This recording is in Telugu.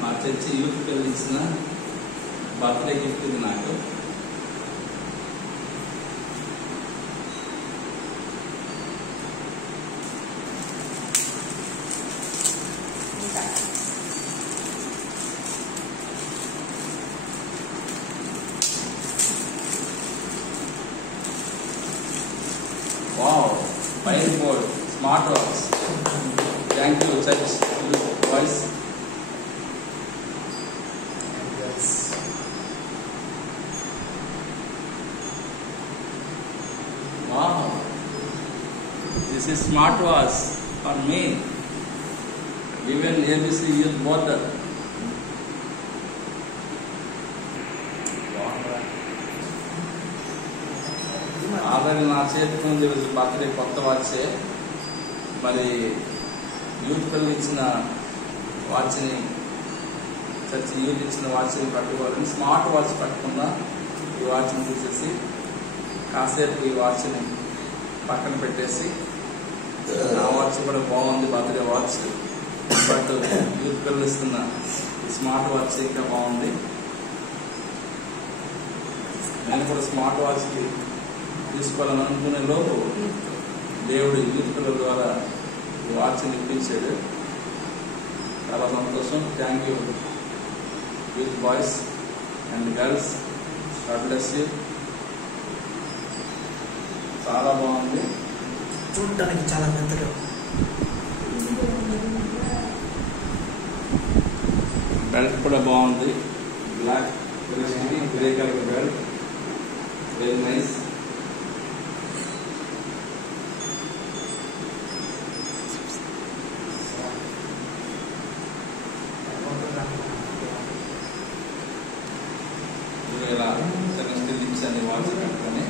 మా చర్చి యూత్ పిల్లలు ఇచ్చిన బర్త్డే గిఫ్ట్ ఇది నాకు. Wow, fine board, smart watch. Thank you, church boys. Wow, this is smart watch for me. Even ABC youth border. Already నా చేతికి ఉంది బర్త్డే కొత్త వాచే. మరి యూత్ పిల్లలు ఇచ్చిన వాచ్ని, చర్చి యూత్ ఇచ్చిన వాచ్ని పట్టుకోవాలని స్మార్ట్ వాచ్ పట్టుకున్నా. ఈ వాచ్ని తీసేసి కాసేపు ఈ వాచ్ని పక్కన పెట్టేసి, నా వాచ్ కూడా బాగుంది బర్త్డే వాచ్, బట్ యూత్ పిల్లలు ఇస్తున్న ఈ స్మార్ట్ వాచ్ ఇంకా బాగుంది. నేను కూడా స్మార్ట్ వాచ్కి తీసుకోవాలని అనుకునే లోపు దేవుడు యూత్ పిల్లల ద్వారా ఈ వాచ్ని ఇప్పించాడు. చాలా సంతోషం. Thank you youth boys and girls, god bless you. చాలా బాగుంది, చూడటానికి చాలా పెద్దగా. బెల్ట్ కూడా బాగుంది, black grey colour belt, very nice. ఇలా చిన్న స్టిల్ లిప్స్ అనే వాచ్ పెట్టుకొని